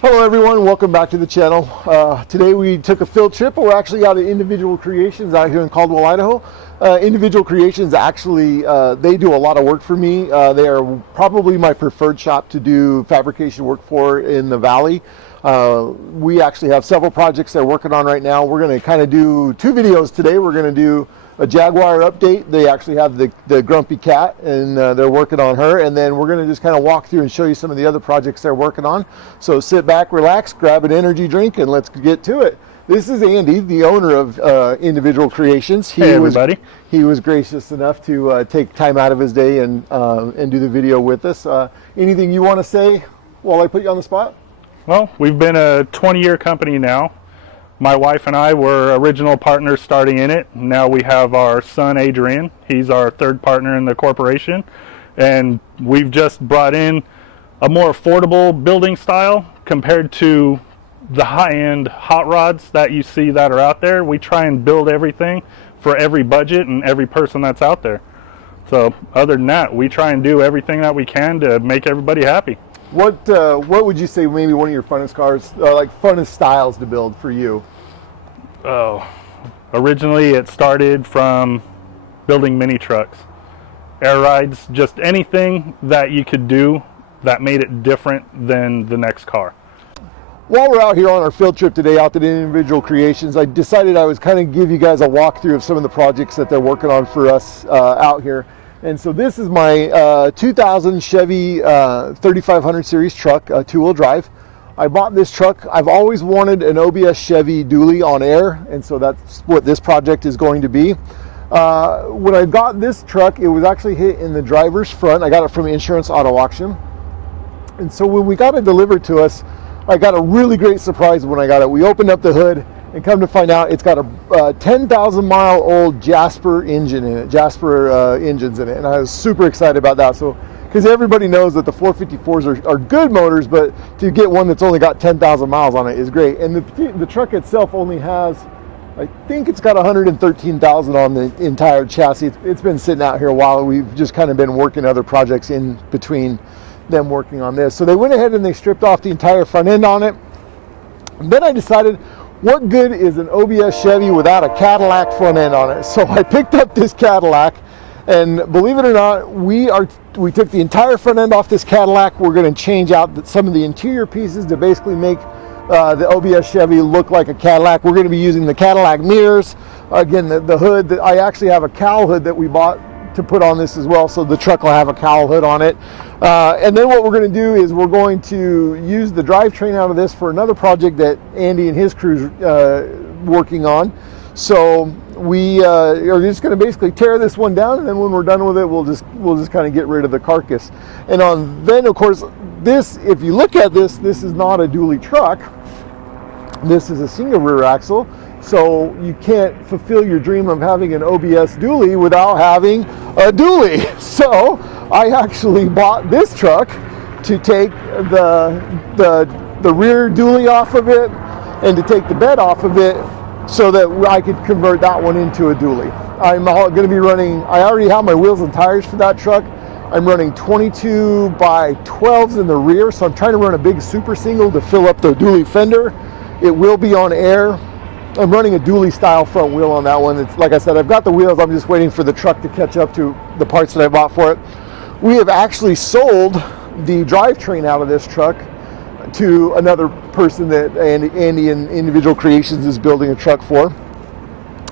Hello everyone, welcome back to the channel. Today we took a field trip. We're actually out at Individual Creations out here in Caldwell, Idaho. Individual Creations actually, they do a lot of work for me. They are probably my preferred shop to do fabrication work for in the Valley. We actually have several projects they're working on right now. We're going to kind of do two videos today. We're going to do a Jaguar update. They actually have the Grumpy Cat, and they're working on her. And then we're going to just kind of walk through and show you some of the other projects they're working on. So sit back, relax, grab an energy drink, and let's get to it. This is Andy, the owner of Individual Creations. Hey everybody. He was gracious enough to take time out of his day and do the video with us. Anything you want to say while I put you on the spot? Well, we've been a 20-year company now. My wife and I were original partners starting in it. Now we have our son Adrian. He's our third partner in the corporation. And we've just brought in a more affordable building style compared to the high-end hot rods that you see that are out there. We try and build everything for every budget and every person that's out there. So other than that, we try and do everything that we can to make everybody happy. What would you say maybe one of your funnest cars, like funnest styles to build for you? Oh, originally it started from building mini trucks, air rides, just anything that you could do that made it different than the next car. While we're out here on our field trip today out at Individual Creations, I decided I was kind of give you guys a walkthrough of some of the projects that they're working on for us out here. And so this is my 2000 Chevy 3500 series truck, two-wheel drive. I bought this truck. I've always wanted an OBS Chevy dually on air, and so that's what this project is going to be. When I got this truck, it was actually hit in the driver's front. I got it from Insurance Auto Auction. And so when we got it delivered to us, I got a really great surprise when I got it. We opened up the hood, and come to find out, it's got a 10,000 mile old Jasper engine in it, Jasper engines in it, and I was super excited about that. So, because everybody knows that the 454s are good motors, but to get one that's only got 10,000 miles on it is great. And the truck itself only has, I think it's got 113,000 on the entire chassis. It's been sitting out here a while. We've just kind of been working other projects in between them working on this. So they went ahead and they stripped off the entire front end on it. And then I decided, what good is an OBS Chevy without a Cadillac front end on it? So I picked up this Cadillac, and believe it or not, we took the entire front end off this Cadillac. We're going to change out some of the interior pieces to basically make the OBS Chevy look like a Cadillac. We're going to be using the Cadillac mirrors. Again, the hood, I actually have a cowl hood that we bought to put on this as well, so the truck will have a cowl hood on it. And then what we're going to do is we're going to use the drivetrain out of this for another project that Andy and his crew's working on. So we are just going to basically tear this one down, and then when we're done with it, we'll just kind of get rid of the carcass. And then of course this, if you look at this is not a dually truck. This is a single rear axle. So you can't fulfill your dream of having an OBS dually without having a dually. So I actually bought this truck to take the rear dually off of it and to take the bed off of it so that I could convert that one into a dually. I'm going to be running, I already have my wheels and tires for that truck. I'm running 22 by 12s in the rear, so I'm trying to run a big super single to fill up the dually fender. It will be on air. I'm running a dually style front wheel on that one. It's like I said, I've got the wheels. I'm just waiting for the truck to catch up to the parts that I bought for it. We have actually sold the drivetrain out of this truck to another person that Andy in Individual Creations is building a truck for.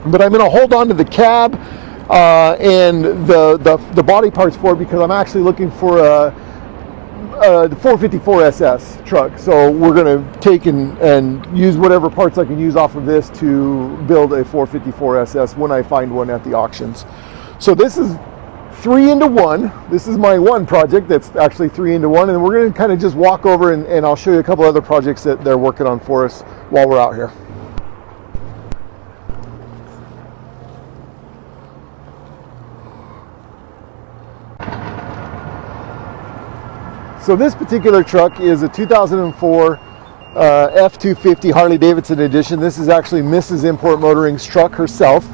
But I'm going to hold on to the cab and the body parts for it, because I'm actually looking for the 454 SS truck. So we're going to take and use whatever parts I can use off of this to build a 454 SS when I find one at the auctions. So this is 3-into-1. This is my one project that's actually 3-into-1, and we're going to kind of just walk over and I'll show you a couple other projects that they're working on for us while we're out here. So this particular truck is a 2004 F-250 Harley-Davidson edition. This is actually Mrs. Import Motoring's truck herself.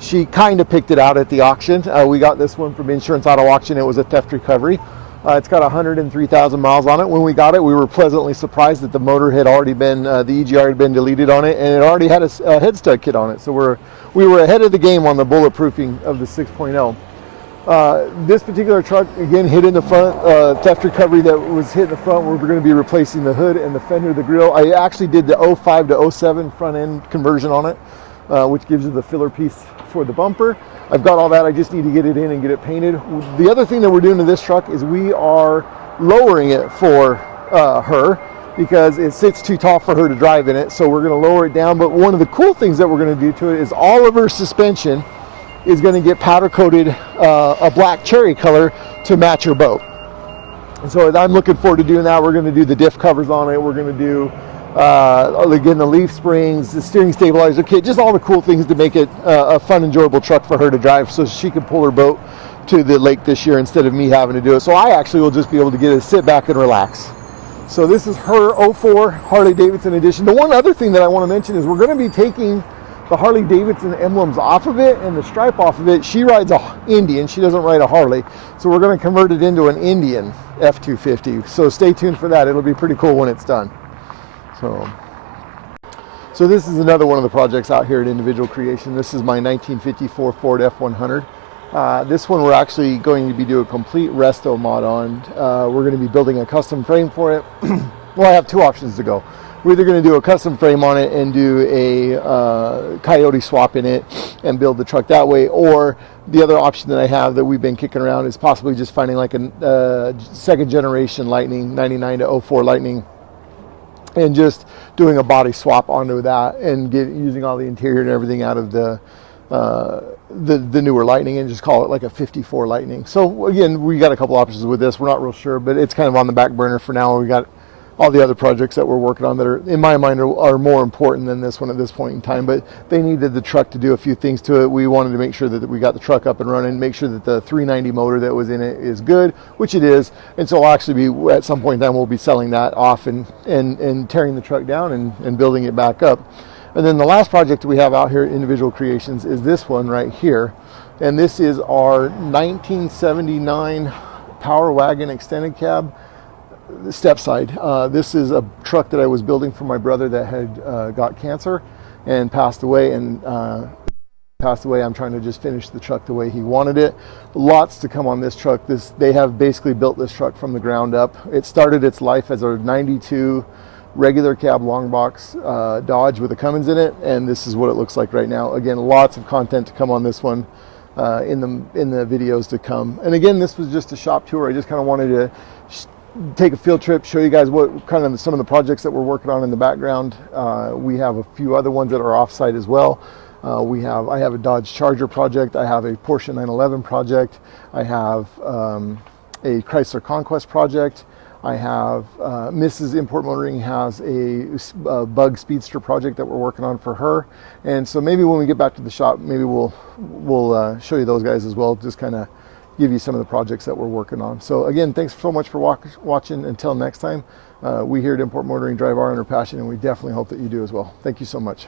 She kind of picked it out at the auction. We got this one from Insurance Auto Auction. It was a theft recovery. It's got 103,000 miles on it. When we got it, we were pleasantly surprised that the motor had already been, the EGR had been deleted on it, and it already had a head stud kit on it. So we were ahead of the game on the bulletproofing of the 6.0. This particular truck, again, hit in the front, theft recovery that was hit in the front. We're going to be replacing the hood and the fender, the grill. I actually did the 05 to 07 front end conversion on it, which gives you the filler piece for the bumper. I've got all that. I just need to get it in and get it painted. The other thing that we're doing to this truck is we are lowering it for her, because it sits too tall for her to drive in it. So we're going to lower it down. But one of the cool things that we're going to do to it is all of her suspension is going to get powder coated a black cherry color to match her boat. And so I'm looking forward to doing that. We're going to do the diff covers on it. We're going to do again, the leaf springs, the steering stabilizer kit, just all the cool things to make it a fun, enjoyable truck for her to drive, so she can pull her boat to the lake this year instead of me having to do it. So I actually will just be able to get it, sit back and relax. So this is her 04 Harley Davidson edition. The one other thing that I want to mention is we're going to be taking the Harley Davidson emblems off of it and the stripe off of it. She rides a Indian, she doesn't ride a Harley, so we're going to convert it into an Indian F-250. So stay tuned for that. It'll be pretty cool when it's done. So this is another one of the projects out here at Individual Creation. This is my 1954 Ford F100. This one we're actually going to be doing a complete resto mod on. We're going to be building a custom frame for it. Well, I have two options to go. We're either going to do a custom frame on it and do a coyote swap in it and build the truck that way, or the other option that I have that we've been kicking around is possibly just finding like a second generation Lightning, 99 to 04 Lightning, and just doing a body swap onto that and using all the interior and everything out of the newer Lightning and just call it like a 54 Lightning. So again, we got a couple options with this. We're not real sure, but it's kind of on the back burner for now. We got all the other projects that we're working on that are, in my mind, are more important than this one at this point in time, but they needed the truck to do a few things to it. We wanted to make sure that we got the truck up and running, make sure that the 390 motor that was in it is good, which it is. And so I'll actually be, at some point in time, we'll be selling that off and tearing the truck down and building it back up. And then the last project we have out here at Individual Creations is this one right here. And this is our 1979 Power Wagon extended cab step side. This is a truck that I was building for my brother that had got cancer and passed away. I'm trying to just finish the truck the way he wanted it. Lots to come on this truck. They have basically built this truck from the ground up. It started its life as a 92 regular cab long box Dodge with a Cummins in it, and this is what it looks like right now. Again, lots of content to come on this one in the videos to come. And again, this was just a shop tour. I just kind of wanted to take a field trip, show you guys what kind of some of the projects that we're working on in the background. We have a few other ones that are off-site as well. I have a Dodge Charger project. I have a Porsche 911 project. I have a Chrysler Conquest project. I have Mrs. Import Motoring has a Bug Speedster project that we're working on for her. And so maybe when we get back to the shop, maybe we'll show you those guys as well, just kind of give you some of the projects that we're working on. So again, thanks so much for watching. Until next time, we here at Import Motoring drive our inner passion, and we definitely hope that you do as well. Thank you so much.